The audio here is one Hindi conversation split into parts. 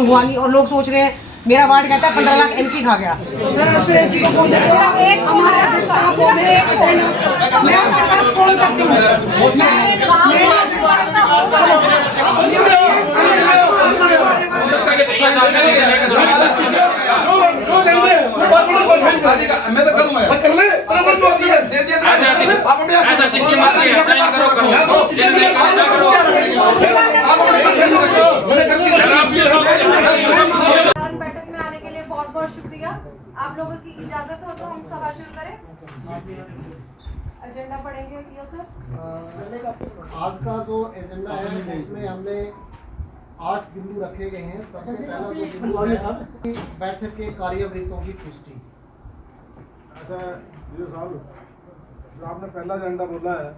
काम हुआ नहीं और लोग सोच रहे हैं मेरा वार्ड कहता है 15 लाख एमसी खा गया। मैं तो करूंगा कर ले ऐसा जिसकी मर्जी है साइन करो जल्दी काम ना करो बैठक में आने के लिए बहुत बहुत शुक्रिया। आप लोगों की इजाजत हो तो हम सभा शुरू करें। एजेंडा पढ़ेंगे सर। आज का जो एजेंडा है उसमें हमने 8 बिंदु रखे गए हैं। सबसे पहला जो बिंदु है बैठक के कार्यवृत्तों की पुष्टि। अच्छा साहब, आपने पहला एजेंडा बोला है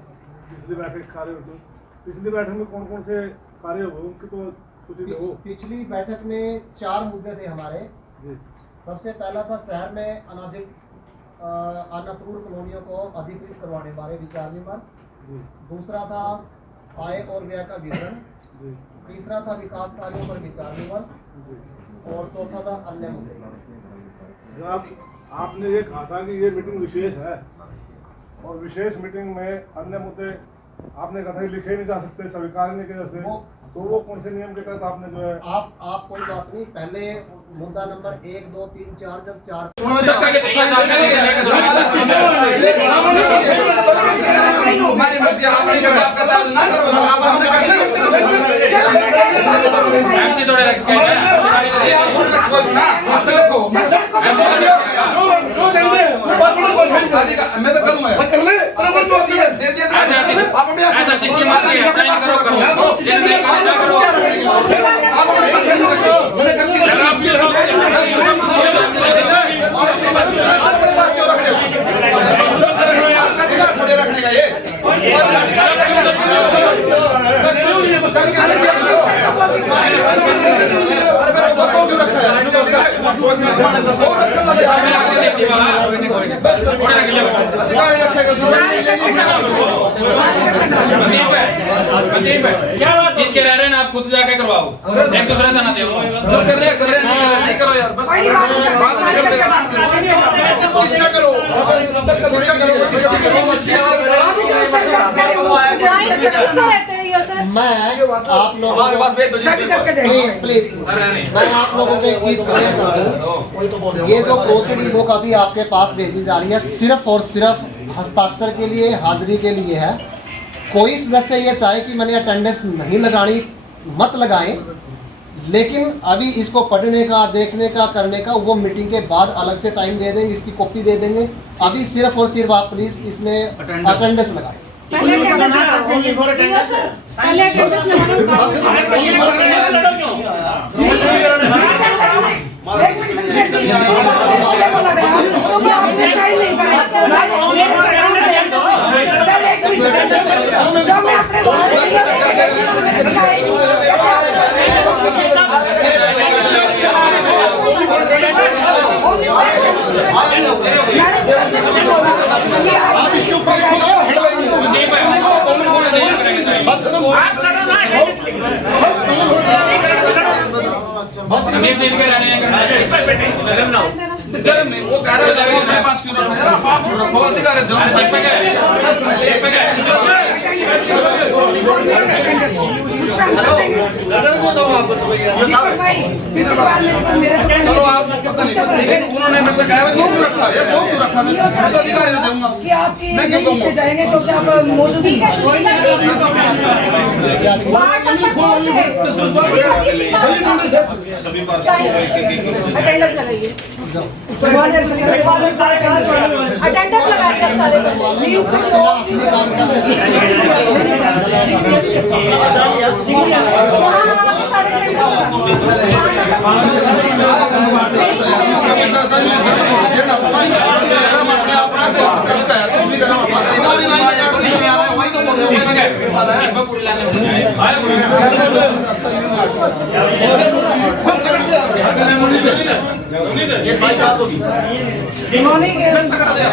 पिछली बैठक कार्यवृत्त। पिछली बैठक में कौन कौन से कार्य हुए उनकी तो सूची दो। पिछली बैठक में 4 मुद्दे थे हमारे। सबसे पहला था शहर में अनअप्रूव्ड कॉलोनियों को अधिकृत करवाने बारे विचार विमर्श। दूसरा था आय और व्यय का विवरण। तीसरा था विकास कार्यों पर विचार विमर्श और चौथा था अन्य मुद्दे। जनाब, आपने ये कहा था कि ये मीटिंग विशेष है और विशेष मीटिंग में अन्य मुद्दे आपने कहा था कि लिखे नहीं जा सकते, स्वीकार नहीं किए जा सकते। तो वो कौन से नियम के तहत आपने जो है आप कोई बात नहीं, पहले मुद्दा नंबर 1 2 3 4 जब 4 हमारी मर्जी आपने ना करो थोड़े मैं तो करूंगा कर ले ऐसा जिसकी मर्जी है साइन करो जल्दी काम ना करो रखने का ये जिसके रह रहे हैं आप खुद जाके करवाओ, एक दूसरा था ना दे कर रहे नहीं करो यार बस मैं आप लोगों को प्लीज मैं आप लोगों को एक चीज क्लियर कर दूं। ये जो प्रोसीडिंग बुक अभी आपके पास भेजी जा रही है सिर्फ और सिर्फ हस्ताक्षर के लिए, हाजिरी के लिए है। कोई सदस्य ये चाहे कि मैंने अटेंडेंस नहीं लगानी मत लगाएं, लेकिन अभी इसको पढ़ने का, देखने का, करने का वो मीटिंग के बाद अलग से टाइम दे देंगे, इसकी कॉपी दे देंगे। अभी सिर्फ और सिर्फ आप प्लीज इसमें अटेंडेंस लगाएं। गरम नहीं वो कह रहा है मेरे पास क्यों रखा है आप रखो अधिकार है दोनों साइड पे क्या चलो आप पता नहीं लेकिन उन्होंने मेरे को कहा है क्यों रखा है क्यों रखा मैं तो अधिकार दे दूंगा कि आपकी मैं क्यों दूंगा जाएंगे क्योंकि आप मौजूद हैं अटेंडेंस लगाइए अटेंडेंस लगाइए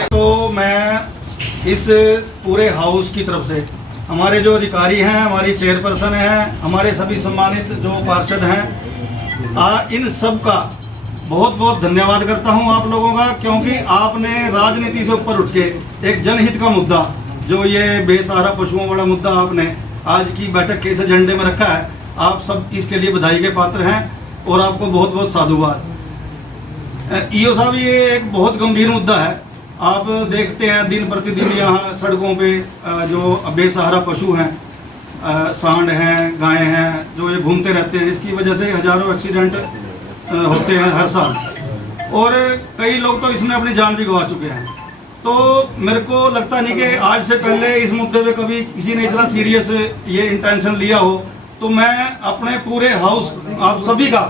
तो मैं इस पूरे हाउस की तरफ से हमारे जो अधिकारी हैं, हमारी चेयरपर्सन हैं, हमारे सभी सम्मानित जो पार्षद हैं, इन सब का बहुत बहुत धन्यवाद करता हूं आप लोगों का, क्योंकि आपने राजनीति से ऊपर उठ के एक जनहित का मुद्दा, जो ये बेसहारा पशुओं वाला मुद्दा आपने आज की बैठक के इस एजेंडे में रखा है, आप सब इसके लिए बधाई के पात्र हैं और आपको बहुत बहुत साधुवाद। ईओ साहब, ये एक बहुत गंभीर मुद्दा है। आप देखते हैं दिन प्रतिदिन यहाँ सड़कों पे जो बेसहारा पशु हैं, सांड हैं, गाय हैं, जो ये घूमते रहते हैं। इसकी वजह से हजारों एक्सीडेंट होते हैं हर साल, और कई लोग तो इसमें अपनी जान भी गंवा चुके हैं। तो मेरे को लगता नहीं कि आज से पहले इस मुद्दे पे कभी किसी ने इतना सीरियस ये इंटेंशन लिया हो। तो मैं अपने पूरे हाउस, आप सभी का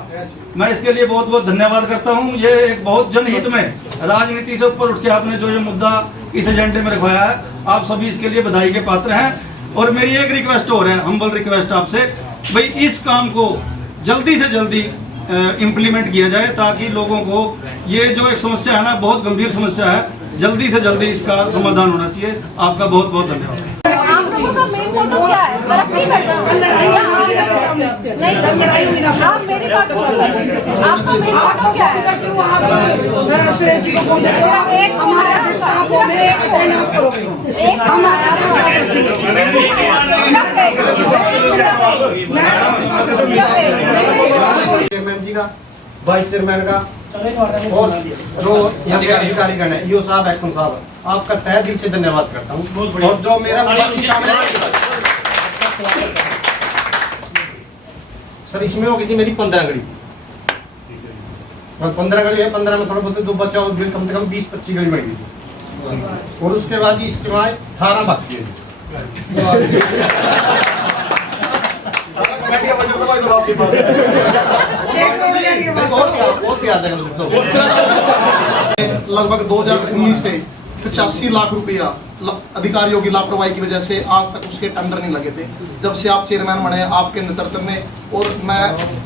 मैं इसके लिए बहुत बहुत धन्यवाद करता हूँ। ये एक बहुत जनहित में, राजनीति से ऊपर उठ के आपने जो ये मुद्दा इस एजेंडे में रखवाया है, आप सभी इसके लिए बधाई के पात्र हैं। और मेरी एक रिक्वेस्ट और है, हम्बल रिक्वेस्ट आपसे, भाई इस काम को जल्दी से जल्दी इम्प्लीमेंट किया जाए, ताकि लोगों को ये जो एक समस्या है ना, बहुत गंभीर समस्या है, जल्दी से जल्दी इसका समाधान होना चाहिए। आपका बहुत बहुत धन्यवाद। आप लोगों का मेन मोटो क्या है? तरक्की करना। नहीं, आप मेरी बात सुनिए। आपका मेन मोटो क्या है? चेयरमैन जी का, वाइस चेयरमैन का, और जो यहाँ पे अधिकारीगण है, ईओ साहब, एक्शन साहब, आपका तहे दिल से धन्यवाद करता हूँ। और जो मेरा बाकी काम है सर, इसमें होगी जी मेरी 15 गड़ी, 15 गड़ी है। 15 में थोड़ा बहुत जो बचा हो, कम से कम 20-25 गड़ी बन गई। और उसके बाद जी इसके बाद 18 बाकी है। लगभग 2019 से 85 लाख रुपया अधिकारियों की लापरवाही की वजह से आज तक उसके टेंडर नहीं लगे थे। जब से आप चेयरमैन बने आपके नेतृत्व में, और मैं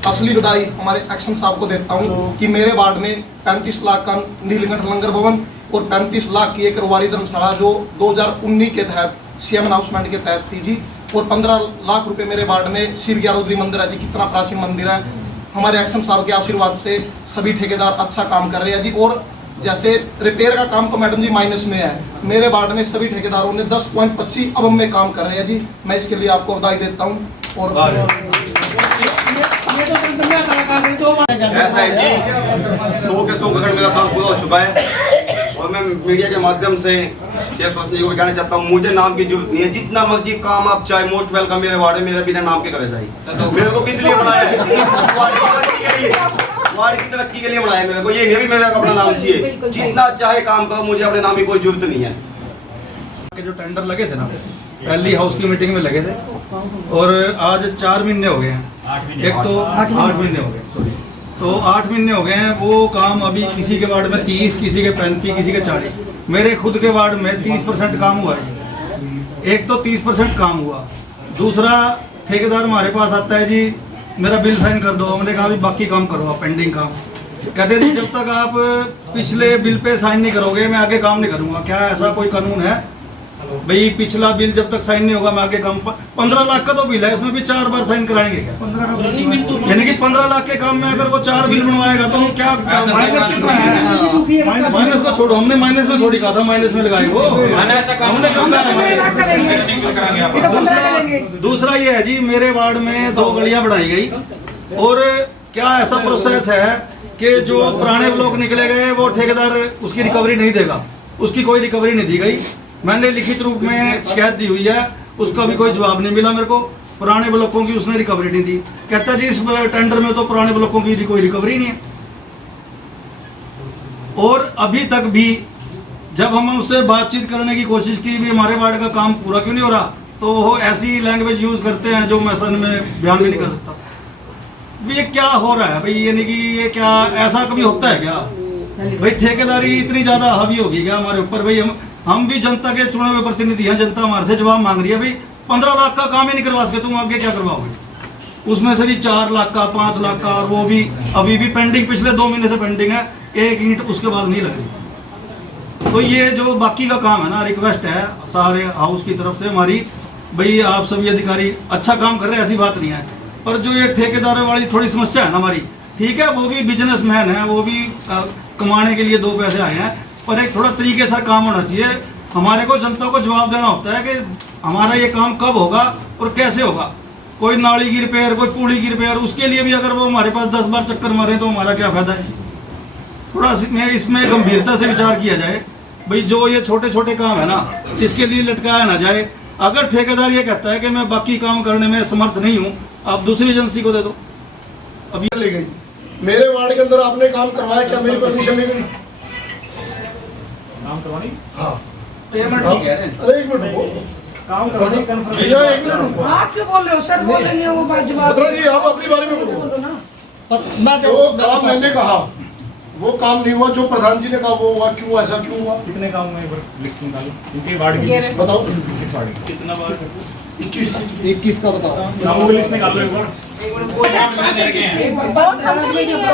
असली बधाई हमारे एक्शन साहब को देता हूं कि मेरे वार्ड में 35 लाख का नीलकंठ लंगर भवन और 35 लाख की एक रवारी धर्मशाला, जो 2019 के तहत सीएम अनाउंसमेंट के तहत थी जी, और 15 लाख रुपए मेरे वार्ड में श्री ग्यारोद्री मंदिर है जी। कितना प्राचीन मंदिर है। हमारे एक्शन साहब के आशीर्वाद से सभी ठेकेदार अच्छा काम कर रहे हैं जी। और जैसे रिपेयर का काम तो मैडम जी माइनस में है, मेरे वार्ड में सभी ठेकेदारों ने 10.25 अब में काम कर रहे हैं जी। मैं इसके लिए आपको बधाई देता हूँ। और ऐसा है जी, 100 के 100% मेरा काम पूरा हो चुका है। और मैं मीडिया के माध्यम से चेयरपर्सन जी को कहना चाहता हूँ, मुझे नाम की जरूरत नहीं है। जितना मर्जी काम आप चाहे, मोस्ट वेलकम मेरे वार्ड में, मेरे बिना नाम के करे सही। मेरे को किस लिए बनाया है? वार्ड की तरक्की के लिए बनाया मेरे को। ये नहीं भी मेरा अपना नाम चाहिए, जितना चाहे काम करो, मुझे अपने नाम की कोई जरूरत नहीं है। जो टेंडर लगे थे ना, पहली हाउस की मीटिंग में लगे थे, और आज 4 महीने हो गए हैं। एक तो 8 महीने हो गए, सॉरी, तो 8 महीने हो गए हैं। वो काम अभी किसी के वार्ड में 30, किसी के 35, किसी के 40, मेरे खुद के वार्ड में 30% काम हुआ है जी। एक तो 30% काम हुआ। दूसरा, ठेकेदार हमारे पास आता है जी, मेरा बिल साइन कर दो। हमने कहा भी बाकी काम करो आप, पेंडिंग काम। कहते जी जब तक आप पिछले बिल पे साइन नहीं करोगे, मैं आगे काम नहीं करूँगा। क्या ऐसा कोई कानून है भाई? पिछला बिल जब तक साइन नहीं होगा, मैं आगे काम। 15 लाख का तो बिल है, उसमें भी 4 बार साइन कराएंगे क्या? यानी कि 15 लाख के काम में अगर वो 4 बिल बनवाएगा तो क्या माइनस कितना है? माइनस को छोड़ो, हमने माइनस में थोड़ी कहा था माइनस में लगाए वो, हमने कहा। दूसरा ये है जी, मेरे वार्ड में 2 गलियां बढ़ाई गई, और क्या ऐसा प्रोसेस है कि जो पुराने ब्लॉक निकले गए, वो ठेकेदार उसकी रिकवरी नहीं देगा। उसकी कोई रिकवरी नहीं दी गई। मैंने लिखित रूप में शिकायत दी हुई है, उसका भी कोई जवाब नहीं मिला मेरे को। पुराने ब्लॉकों की उसने रिकवरी नहीं दी। कहता जी इस टेंडर में तो पुराने ब्लॉकों की कोई रिकवरी नहीं है। और अभी तक भी जब हम उससे बातचीत करने की कोशिश की भी हमारे वार्ड का काम पूरा क्यों नहीं हो रहा, तो वो ऐसी लैंग्वेज यूज करते हैं जो मैं असल में बयान भी नहीं कर सकता। ये क्या हो रहा है भाई? ये नहीं कि ये क्या ऐसा कभी होता है क्या भाई? ठेकेदारी इतनी ज्यादा हावी होगी क्या हमारे ऊपर? भाई हम भी जनता के चुने हुए प्रतिनिधि हैं। जनता हमारे से जवाब मांग रही है भाई, 15 लाख का काम ही नहीं करवा सके, तुम आगे क्या करवाओगे? उसमें से भी 4 लाख का, 5 लाख का, और वो भी अभी भी पेंडिंग, पिछले 2 महीने से पेंडिंग है। 1 ईंट उसके बाद नहीं लग रही। तो ये जो बाकी का काम है ना, रिक्वेस्ट है सारे हाउस की तरफ से हमारी, भाई आप सभी अधिकारी अच्छा काम कर रहे हैं, ऐसी बात नहीं है, पर जो ये ठेकेदारों वाली थोड़ी समस्या है ना हमारी, ठीक है, वो भी बिजनेसमैन है, वो भी कमाने के लिए दो पैसे आए हैं, पर एक थोड़ा तरीके से काम होना चाहिए। हमारे को जनता को जवाब देना होता है कि हमारा ये काम कब होगा और कैसे होगा। कोई नाली की रिपेयर, कोई पुली की रिपेयर, उसके लिए भी अगर वो हमारे पास 10 बार चक्कर मारे तो हमारा क्या फायदा है। थोड़ा इसमें गंभीरता से विचार किया जाए भाई, जो ये छोटे छोटे काम है ना, इसके लिए लटकाया ना जाए। अगर ठेकेदार ये कहता है कि मैं बाकी काम करने में समर्थ नहीं हूँ, आप दूसरी एजेंसी को दे दो। अभी ले गई मेरे वार्ड के अंदर आपने काम करवाया, क्या मेरी परमिशन नहीं गई? काम करवानी? हाँ पेमेंट नहीं कह रहे हैं। अरे एक मिनट रुको, काम करवानी भैया एक मिनट रुको। आप क्यों बोल रहे हो सर? बोलेंगे वो बात जवाब भद्रा जी आप अपनी बारे में बोलो ना। मैं जो काम मैंने कहा वो काम नहीं हुआ, जो प्रधान जी ने कहा वो हुआ, क्यों ऐसा क्यों हुआ? कितने काम में लिस्ट निकालो, इनके वार्ड की लिस्ट बताओ। किस वार्ड की? कितना वार्ड? 21 का बताओ। नामों की लिस्ट निकालो एक बार।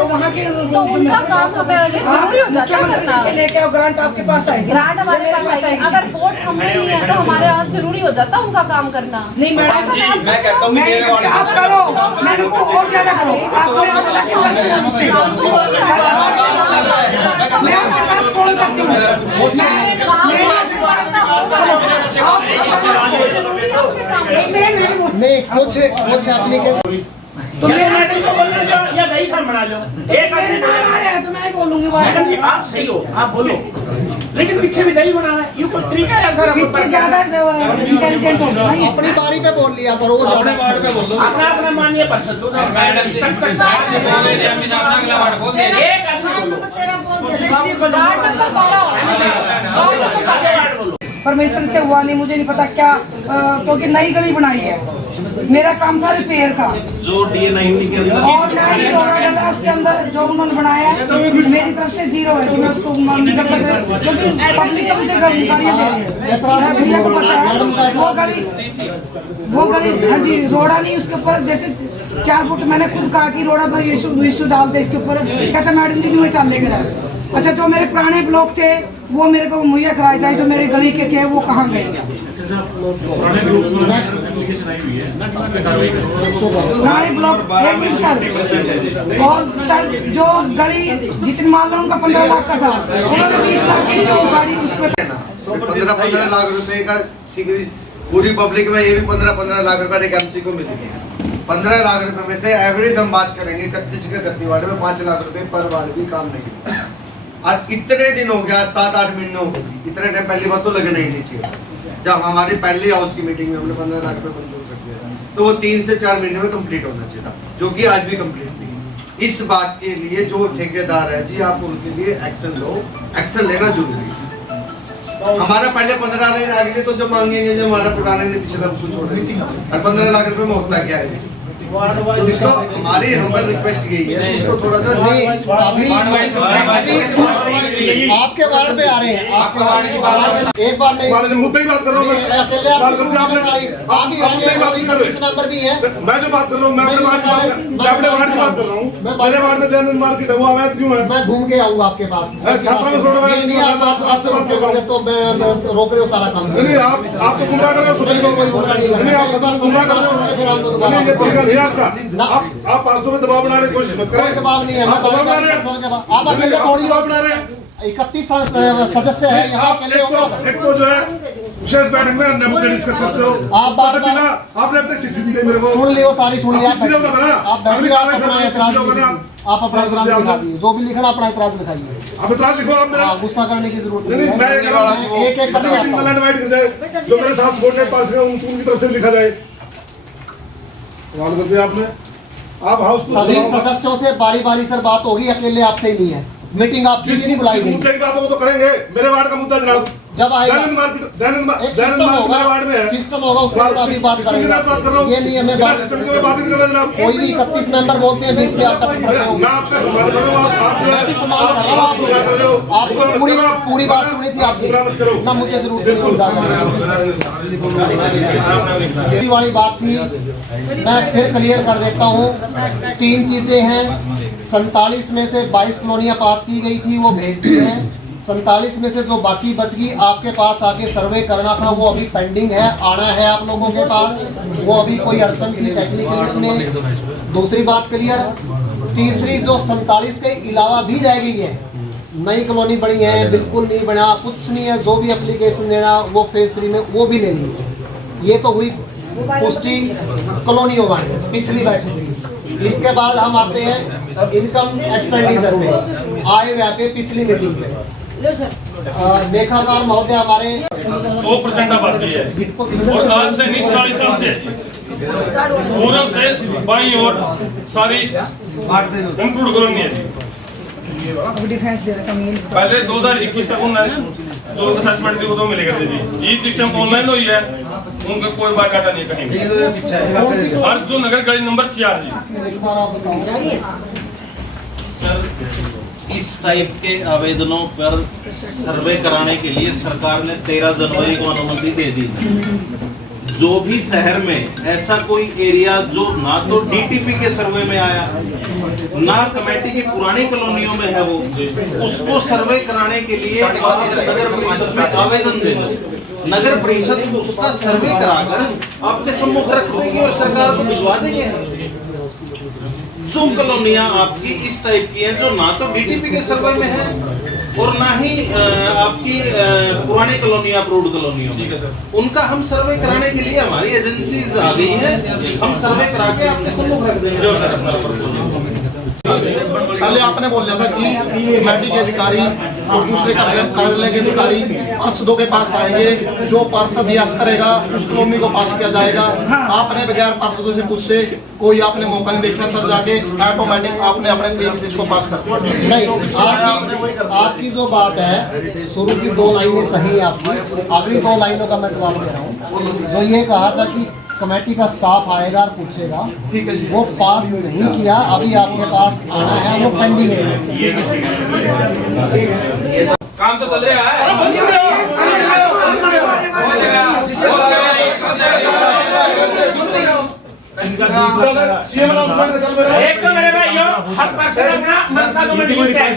वहाँ के तो उनका काम हमारे लिए जरूरी हो जाता है मुख्यमंत्री करना। से लेके और ग्रांट आपके पास आएगी। ग्रांट हमारे पास आएगी। अगर वोट हमने नहीं है तो हमारे यहाँ जरूरी हो जाता है उनका काम करना। नहीं मैडम जी, मैं कहता हूँ मेरे वार्ड आप करो, मैंने को और ज्यादा करो। आपने पता कि पर्सनल से मैं आपके पास फोन करती हूँ। नहीं, कुछ एप्लीकेशन तो मैडम को बोलना जो या दही खान बना लो। एक आदमी तो मैं बोलूंगी मैडम जी आप सही हो, आप बोलो, लेकिन पीछे भी दही बना है, ये कोई तरीका है? पीछे ज्यादा इंटेलिजेंट हो भाई। अपनी बारी पे बोल लिया करो, वो अपने वार्ड पे बोल दो। अपना अपना मानिए पार्षद लोग। एक आदमी बोलो। परमिशन से हुआ नहीं, मुझे नहीं पता क्या, क्योंकि नई गली बनाई है। मेरा काम था रिपेयर का, जो DA-90 के अंदर और नया ही रोड डाला उसके अंदर जो उन्होंने बनाया है, मेरी तरफ से 0 है। तो मैं उसको जब तक, क्योंकि पब्लिक का मुझे गाड़ियाँ दे रही है, भैया को पता है वो गली हाँ जी रोड़ा नहीं, उसके ऊपर जैसे 4 फुट मैंने खुद कहा कि रोड़ा तो यीशु डाल दे इसके ऊपर, कहता मैडम जी नहीं चल लेगा। अच्छा, जो मेरे पुराने ब्लॉक थे वो मेरे को मुहैया कराए जाए, जो मेरे गली के थे वो कहाँ गए? पुराने ब्लॉक्स में एप्लीकेशन आई हुई है, उस पे कार्रवाई करो। पुराने ब्लॉक एक मिनट सर, और सर जो गली जितनी मान लो उनका 15 लाख का था, उन्होंने 20 लाख की जो गाड़ी उसमें 15 लाख रुपए का, ठीक है, पूरी पब्लिक में ये भी 15 लाख रुपए एक MC को मिल गया। 15 लाख रुपए में से एवरेज हम बात करेंगे 31 के 31 वार्ड में 5 लाख रुपए पर वार्ड भी काम नहीं हुआ। और इतने दिन हो गया, 7-8 महीने हो गए, इतने टाइम पहली बात तो लगना ही नहीं चाहिए। जब हमारी पहली हाउस की मीटिंग में हमने 15 लाख रुपए मंजूर कर दिया था, तो वो 3 से 4 महीने में कंप्लीट होना चाहिए था, जो कि आज भी कंप्लीट नहीं है। इस बात के लिए जो ठेकेदार है जी, आप उनके लिए एक्शन लो, एक्शन लेना जरूरी है। हमारा पहले 15 लाख आगे तो जब मांगेंगे, जो हमारा पुराने ने पिछला कुछ हो रही थी, और 15 लाख रुपए में होता क्या है? तो इसको हमारी हमर रिक्वेस्ट यही है, इसको थोड़ा सा अभी आपके वार्ड पे आ रहे हैं, आपके वार्ड की बात एक बार नहीं, मुद्दे की बात कर रहा हूँ मैं। अकेले आप बात मेंबर भी हैं। मैं जो बात कर रहा हूँ, मैं अपने वार्ड की बात कर रहा हूँ। मेरे वार्ड में दयानंद मार्केट है, वो अवैध क्यों है? मैं घूम के आऊंगा आपके पास। छात्रा में छोड़ो, नहीं आप आपसे बात करोगे तो मैं रोक रहे हो सारा काम। नहीं आप तो गुमराह कर रहे हो, नहीं आप सदा गुमराह कर रहे हो, फिर आपको दोबारा ये तरीका नहीं आपका। आप पार्षदों में दबाव बनाने की कोशिश मत कोई करें। दबाव नहीं है, आप दबाव बना रहे हैं, आप अकेले थोड़ी दबाव बना रहे हैं। 31 सदस्य है यहाँ आप अकेले होगा। एक तो जो है विशेष बैठक में अन्य मुद्दे डिस्कस करते हो। आप बात बिना आपने अब तक चिट्ठी दी मेरे को, सुन लियो, सारी सुन लिया। आप चिट्ठी दो ना बना। आप बैठिए, आप अपना एतराज आप अपना एतराज दिखा दिए, जो भी लिखना अपना एतराज दिखाइए। आप इतराज लिखो, आप मेरा गुस्सा करने की जरूरत नहीं, नहीं मैं है। कह रहा हूं, एक एक करके मीटिंग वाला इनवाइट कर जाए, जो मेरे साथ कोऑर्डिनेट पास है उनकी तरफ से लिखा जाए। सवाल कर दिया आपने। आप हाउस सभी सदस्यों से बारी बारी सर बात होगी, अकेले आपसे ही नहीं है। मीटिंग आपकी नहीं बुलाई गई। मुद्दे की बात हो तो करेंगे। मेरे वार्ड का मुद्दा जनाब, जब आएगा दयानंद मेरे वार्ड में है, सिस्टम होगा, उसके बाद अभी बात करेंगे। ये नहीं है, मैं बात सिस्टम की बात नहीं कर रहा जनाब। कोई भी 31 मेंबर बोलते हैं, बीच में आप टपक करते हो। मैं आपका सम्मान कर रहा हूं, आप मैं भी सम्मान कर रहा हूं। आप पूरी बात सुनी थी आपकी ना, मुझे जरूर वाली बात थी। मैं फिर क्लियर कर देता हूँ, 3 चीजें हैं। 47 में से 22 कॉलोनियां पास की गई थी, वो भेज दी हैं। 47 में से जो बाकी बच गई, आपके पास आके सर्वे करना था, वो अभी पेंडिंग है, आना है आप लोगों के पास। वो अभी कोई अड़चन की टेक्निकल उसमें। दूसरी बात क्लियर, तीसरी जो 47 के अलावा भी रह गई है, नई कॉलोनी बनी है, बिल्कुल नहीं बना, कुछ नहीं है, जो भी एप्लीकेशन देना वो फेज 3 में वो भी लेनी है। ये तो हुई पुष्टि कॉलोनियों वाली पिछली बैठक की। इसके बाद हम आते हैं इनकम एक्सपेंडिचर में, आय व्यय पे पिछली मीटिंग में लेखाकार महोदय हमारे 100% आबादी है और आज से नहीं 40 साल से पूर्व से बाई और सारी इंक्लूड कॉलोनी है। पहले 2021 तक उन्होंने जो असेसमेंट थी वो तो मिले करती थी। ये सिस्टम ऑनलाइन हुई है, उनका कोई बाकायदा नहीं कहीं भी। हर जो नगर गली नंबर 4 जी। सर, इस टाइप के आवेदनों पर सर्वे कराने के लिए सरकार ने 13 जनवरी को अनुमति दे दी। जो भी शहर में ऐसा कोई एरिया जो ना तो डीटीपी के सर्वे में आया, ना कमेटी की पुरानी कॉलोनियों में है, वो उसको सर्वे कराने के लिए आप नगर परिषद में आवेदन दे दो। नगर परिषद उसका सर्वे कराकर आपके सम्मुख रख देगी और सरकार को भिजवा देंगे। जो कॉलोनियां आपकी इस टाइप की हैं जो ना तो डीटीपी के सर्वे में है और ना ही आपकी पुरानी कॉलोनी अप्रूव्ड कॉलोनियों में, उनका हम सर्वे कराने के लिए हमारी एजेंसीज आ गई हैं, हम सर्वे करा के आपके सम्मुख रख देंगे। पहले आपने बोला था कि कमेटी के अधिकारी और दूसरे कार्यालय के अधिकारी पार्षदों के पास आएंगे, जो पार्षद यस करेगा उस कॉलोनी को पास किया जाएगा। आपने बगैर पार्षदों से मुझसे कोई आपने मौका नहीं देखा सर, जाके ऑटोमेटिक आपने अपने तरीके से इसको पास कर दिया। नहीं, आपकी जो बात है शुरू की 2 लाइनें सही है आपकी, अगली 2 लाइनों का मैं जवाब दे रहा हूँ। जो ये कहा था कि कमेटी का स्टाफ आएगा और पूछेगा, ठीक है जी, वो पास नहीं किया, अभी आपके पास आना है, वो पेंडिंग है। काम तो चल रहा है। एक तो मेरे भाई हर पर्सन अपना मनसा को मीटिंग है,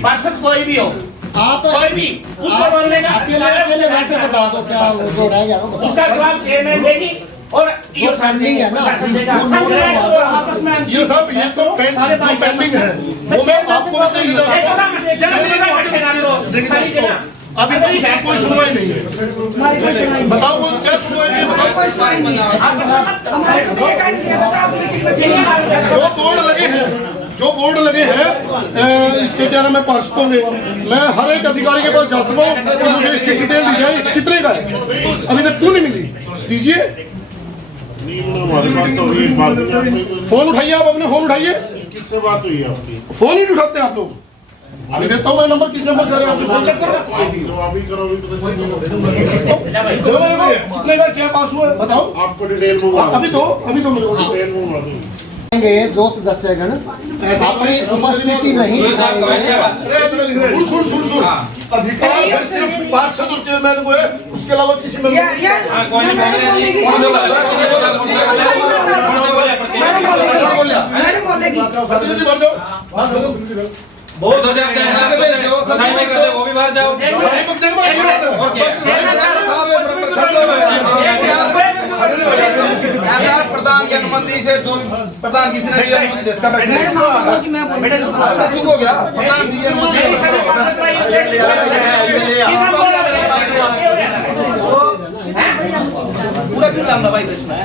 पर्सन कोई भी हो, आप कोई भी उसको बोलने का अकेले वैसे बता दो क्या वो जो रह गया ना, उसका जवाब चेयरमैन देगी और वो पेंडिंग है ना, आपस में ये सब ये तो जो पेंडिंग है वो मैं आपको अभी तक इसकी कोई सुनवाई नहीं है। बताओ वो क्या सुनवाई नहीं है, जो बोर्ड लगे हैं इसके क्या नाम है पार्षदों में, मैं हर एक अधिकारी के पास जा चुका हूँ कि मुझे इसकी डिटेल दी जाए, कितने का है अभी तक क्यों नहीं मिली, दीजिए। फोन उठाइए, आप अपने फोन उठाइए। किससे बात हुई है आपकी? फोन ही उठाते आप लोग। अभी देता हूँ मैं नंबर, किस नंबर से आपसे फोन चेक करो, अभी करो, कितने का क्या पास हुआ है बताओ, आपको डिटेल अभी तो मेरे को डिटेल देंगे। जो सदस्यगण अपनी उपस्थिति नहीं दिखाएंगे, सुन अधिकार सिर्फ पार्षद और चेयरमैन को है, उसके अलावा किसी में बहुत हो जाए साइन नहीं करते वो भी बाहर जाओ। ऐसा प्रधान की अनुमति से जो प्रधान किसी ने अनुमति दे इसका चुप हो गया, प्रधान दीजिए पूरा क्यों लाना भाई कृष्ण है?